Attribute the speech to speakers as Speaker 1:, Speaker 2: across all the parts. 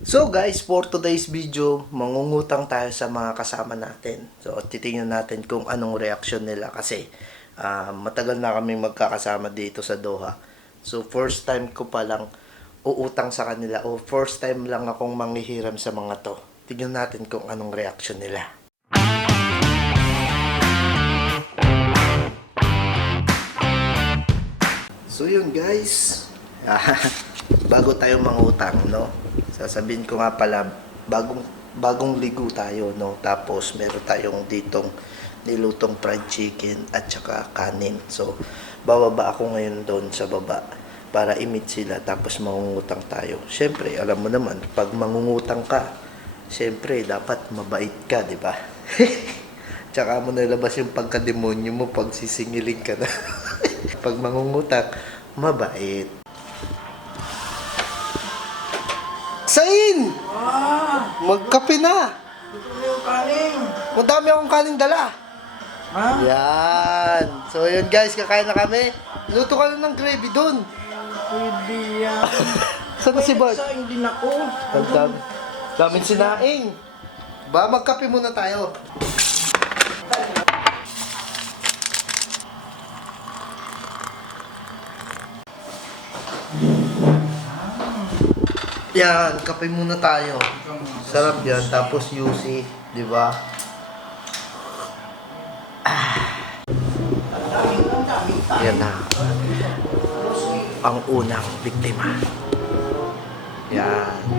Speaker 1: So guys, for today's video, mangungutang tayo sa mga kasama natin. So titingnan natin kung anong reaksyon nila kasi matagal na kami magkakasama dito sa Doha. So first time ko pa lang uutang sa kanila o first time lang akong manghihiram sa mga to. Tingnan natin kung anong reaksyon nila. So yun guys, bago tayo mangutang, no? Sasabihin ko nga pala, bagong ligo tayo, no? Tapos meron tayong ditong nilutong fried chicken at saka kanin. So bababa ako ngayon doon sa baba para i-meet sila tapos mangungutang tayo. Syempre, alam mo naman, pag mangungutang ka, syempre dapat mabait ka, di ba? Tsaka mo nalabas yung pagkademonyo mo pag sisingiling ka na. Pag mangungutang, mabait. Sain! Magkape na!
Speaker 2: Ito na yung kanin.
Speaker 1: Madami akong kanin dala.
Speaker 2: Ha?
Speaker 1: Yan. So yun guys, kakain na kami. Luto ka na ng gravy dun.
Speaker 2: Pwede yan.
Speaker 1: Saan na si Bart?
Speaker 2: Saing din ako.
Speaker 1: Daming sinaing. Ba, magkape muna tayo. Yan, kape muna tayo. Sarap yan. Tapos UC, di ba? Yan na. Ang unang biktima. Yan.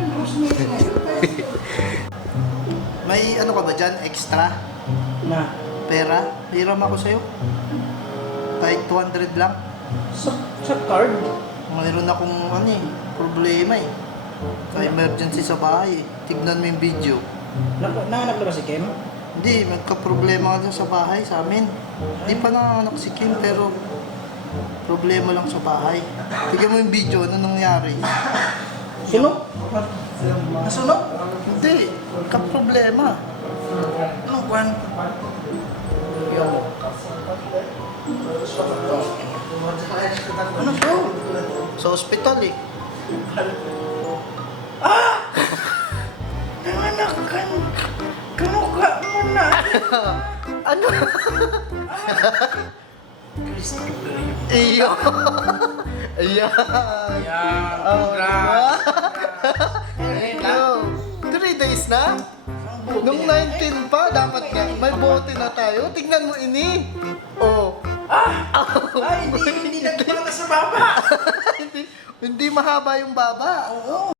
Speaker 1: May ano ka ba dyan? Extra?
Speaker 2: Na.
Speaker 1: Pera? Hiram ako sa'yo. Kahit 200 lang.
Speaker 2: Sa card?
Speaker 1: Mayroon akong problema eh. Emergency sa bahay. Tignan mo yung video.
Speaker 2: Nanganak na ba si Kim?
Speaker 1: Hindi, magka-problema ka dyan sa bahay sa amin. Hindi pa nanganak si Kim pero problema lang sa bahay. Tignan mo yung video, ano nangyari?
Speaker 2: Sunog? Nasunog?
Speaker 1: Hindi, ka-problema.
Speaker 2: Anong kwan? Ano to?
Speaker 1: Sa ospital eh.
Speaker 2: Nanganak ka. Kamukha mo na.
Speaker 1: Ano? Iyo. Ayan.
Speaker 2: Yan.
Speaker 1: Oh,
Speaker 2: Congrats.
Speaker 1: Iyo. 3 days na? Nung 19 pa, dapat nga. May bote na tayo. Tignan mo ini. Oh.
Speaker 2: Ay, hindi nagpala sa baba.
Speaker 1: Hindi mahaba yung baba.
Speaker 2: Oo.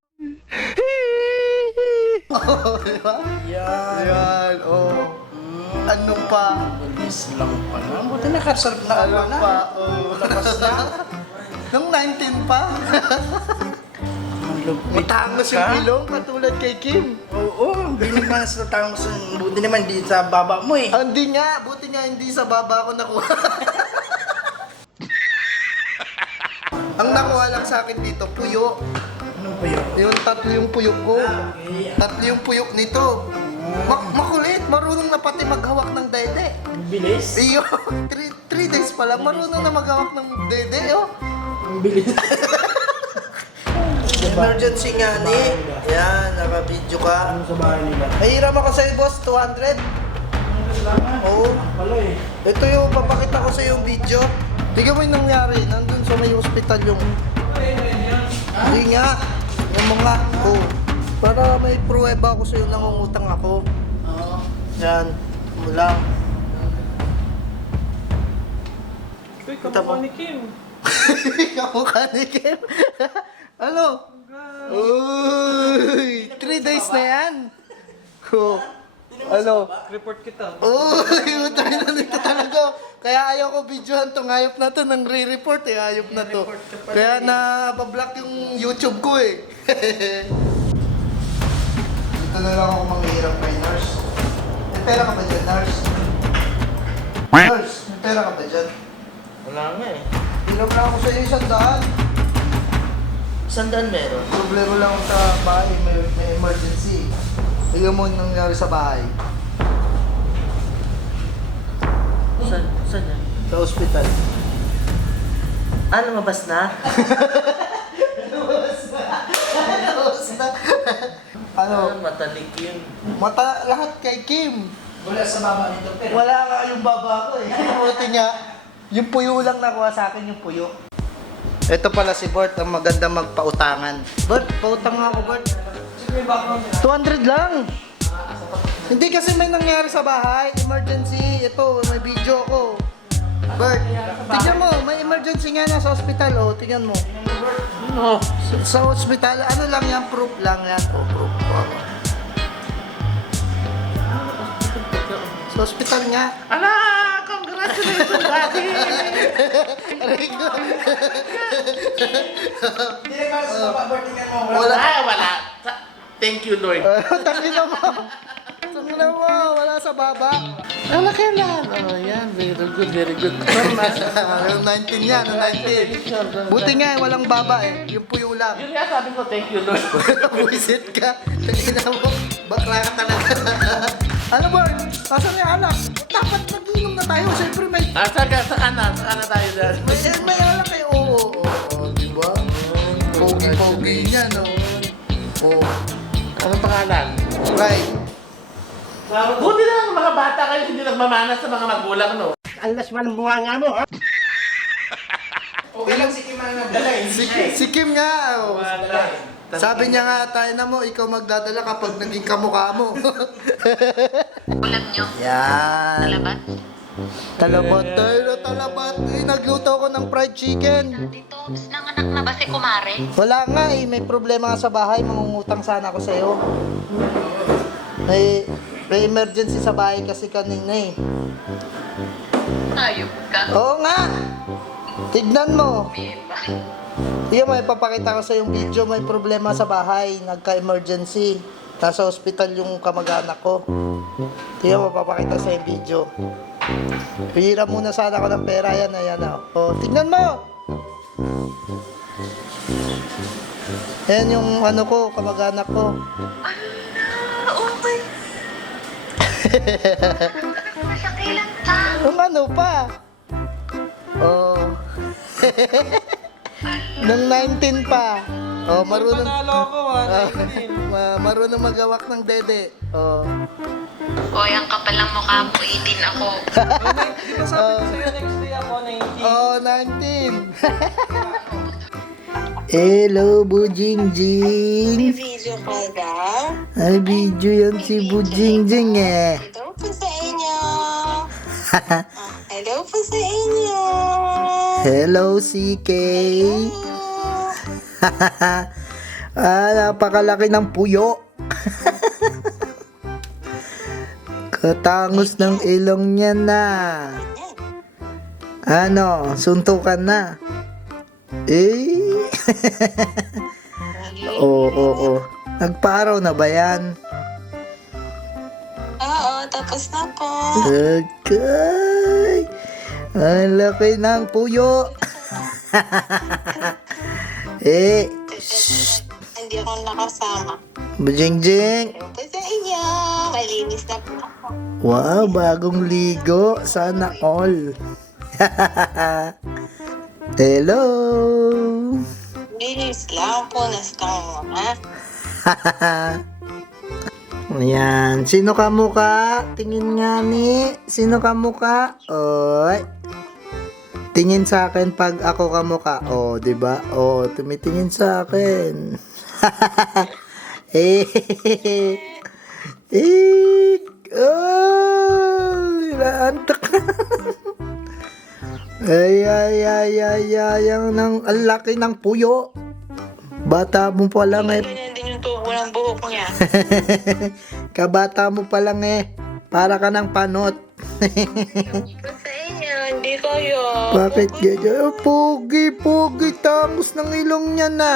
Speaker 1: Oh, di ba?
Speaker 2: Yan.
Speaker 1: Ayan, oh. Ano pa?
Speaker 2: Bilis lang pala. Buti nakasarap na
Speaker 1: Ano
Speaker 2: ako na.
Speaker 1: pa? Oh.
Speaker 2: Labas na.
Speaker 1: Nung 19 pa? Matangos yung ilong, katulad kay Kim.
Speaker 2: Oo, hindi naman sa taong buti naman di sa baba mo eh.
Speaker 1: Hindi nga, buti nga hindi sa baba ko nakuha. Ang nakuha lang sa akin dito, puyo.
Speaker 2: Ano ba yun?
Speaker 1: Yung tatlo yung puyok ko.
Speaker 2: Okay.
Speaker 1: Tatlo yung puyok nito. Makulit, marunong na pati maghawak ng dede.
Speaker 2: Ang bilis.
Speaker 1: Iyo, 3 days pa lang, marunong na maghawak ng dede, oh.
Speaker 2: Ang bilis.
Speaker 1: Emergency nga ni. Yan, naka-video ka.
Speaker 2: Ano sa bahay nila?
Speaker 1: Mahiram ako sa'yo, boss, 200. Oo.
Speaker 2: Pala eh.
Speaker 1: Ito yung papakita ko sa yung video. Tignan mo yung nangyari. Nandun sa may hospital yung... Hindi nga. Yung mga... Oh. Para may pruweba ako sa yung nangungutang ako.
Speaker 2: Oo.
Speaker 1: Yan. Mo lang.
Speaker 3: Uy, kamukha ni Kim.
Speaker 1: Kamukha ni Kim. Ano? Uy! 3 days na yan. Oh. Ano?
Speaker 3: Report kita.
Speaker 1: Uy! Utay na nito talaga. Kaya ayaw ko videohan tong hayop na to. Nang re-report eh. Hayop na to. Kaya na-block yung YouTube ko eh. Dito na lang ako manghihirap kay nurse. May pera ka ba dyan, nurse? Nurse, may pera ka ba dyan?
Speaker 3: Wala nga eh.
Speaker 1: Hirap na ako sa iyo 100.
Speaker 3: Sandaan meron?
Speaker 1: Problema lang ako sa bahay, may emergency. Tingnan mo yung nangyari sa bahay.
Speaker 3: Saan yan?
Speaker 1: Sa ospital.
Speaker 3: Lumabas na?
Speaker 1: Lumabas na. Ano?
Speaker 3: Matalik yun.
Speaker 1: Mata lahat kay Kim.
Speaker 2: Wala sa baba nito, pero...
Speaker 1: Wala nga yung baba ko eh. Buti nga, yung puyo lang nakuha sa akin, yung puyo. Ito pala si Bert, ang maganda magpautangan. Bert, pautang nga ako, Bert. 200 lang. Hindi kasi may nangyari sa bahay, emergency. Ito, may video ko. Bert, tignan mo, may emergency nga na sa hospital, oh. Tignan mo.
Speaker 3: No.
Speaker 1: Sa hospital, ano lang yan, proof lang yan. Oh, proof. Oh. Sa hospital nga.
Speaker 3: Ala! Congratulations, buddy!
Speaker 2: Hindi na para sa baba, Bert, tingnan mo.
Speaker 1: Wala.
Speaker 3: Wala. Thank you, Lord.
Speaker 1: Tangina mo. Tangina mo, wala sa baba.
Speaker 3: Ala, kailan? Oh, yan. Very good, very good.
Speaker 1: Yung 19 yan, yung 19. Buti nga, walang baba eh. Yung puyo lang.
Speaker 3: Yun nga sabi ko, thank you, Lord.
Speaker 1: Buisit ka. Tangina mo, bakla ka talaga. Ano ba? Asan yung alak? Dapat nag-inom na tayo. Siyempre may...
Speaker 3: Saan na tayo dyan?
Speaker 1: May alak eh. Oo, di ba? Pogi-pogi niya, no? Oo.
Speaker 3: Anong pangalan?
Speaker 1: Right.
Speaker 3: Buti na lang mga bata kayo hindi nagmamana sa mga magulang, no?
Speaker 2: Alas man ang bunga nga mo, ha? Okay lang si Kim ang nagdala eh.
Speaker 1: Si Kim nga. Oh. Sabi niya nga, tayo na mo, ikaw magdadala kapag naging kamukha mo.
Speaker 4: Ulam nyo?
Speaker 1: Yan.
Speaker 4: Talabat?
Speaker 1: Talabat tayo, talabat. Eh, nagluto ko ng fried chicken.
Speaker 4: Dito, nanganak na ba si Kumare?
Speaker 1: Wala nga eh, may problema nga sa bahay. Mangungutang sana ako sa'yo. May emergency sa bahay kasi kanina eh.
Speaker 4: Ayop ka.
Speaker 1: Oo nga. Tignan mo.
Speaker 4: Beba.
Speaker 1: Hindi mo, ipapakita ko sa yung video. May problema sa bahay. Nagka-emergency. Nasa hospital yung kamag-anak ko. Hindi mo, papakita sa yung video. Pihira muna sana ako ng pera. Yan na, yan na. O, tignan mo! Yan yung ano ko, kamag-anak ko.
Speaker 4: Oh my. Masakilan ka.
Speaker 1: Yung ano pa? Oh. Nung 19 pa. Oh, marunong.
Speaker 3: Panalo ako,
Speaker 1: Marunong magawak ng dede. Oh.
Speaker 4: Hoy, ang kapal ng mukha mo, 18 ako.
Speaker 3: Di ba sabi ko sa'yo next day ako, 19?
Speaker 1: Oh, 19. Hello, Bujingjing.
Speaker 5: Video ka ba?
Speaker 1: Ay, video yan si Bujingjing eh.
Speaker 5: Hello po sa inyo. Hello po sa inyo.
Speaker 1: Hello, CK. Napakalaki ng puyo. Katangos ng ilong niya na. Ano, suntukan na. Eh. Oo. Nagparaw na ba yan?
Speaker 5: Oo, tapos na po.
Speaker 1: Okay. Ang laki ng puyo. Shh.
Speaker 5: Hindi ako nakasama.
Speaker 1: Bujingjing.
Speaker 5: Hello po sa inyo. Malinis na po ako.
Speaker 1: Wow, bagong ligo. Sana all. Hello.
Speaker 5: Linis lang po. Nastang muna.
Speaker 1: Ayan. Sino ka mukha? Tingin nga ni. Sino ka mukha? Oy. Tingin sa akin pag ako ka mukha. Oh, di ba? Oh, tumitingin sa akin. Eh. Oh, inaantok na. Ay. Ang laki ng puyo. Bata mo pa lang eh.
Speaker 5: Ganyan din yung tubo ng buhok niya.
Speaker 1: Kabata mo pa lang eh. Para ka ng panot.
Speaker 5: Po sa inyo. Hindi kayo.
Speaker 1: Bakit ganyan? Pogi. Tangos ng ilong niya na.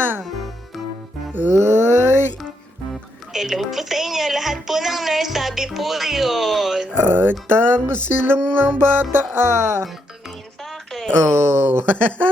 Speaker 1: Ay.
Speaker 5: Hello po sa inyo. Lahat po ng nurse sabi po yun.
Speaker 1: Ay, tangos ilong ng bata ah.
Speaker 5: Tumingin sa akin.
Speaker 1: Oh.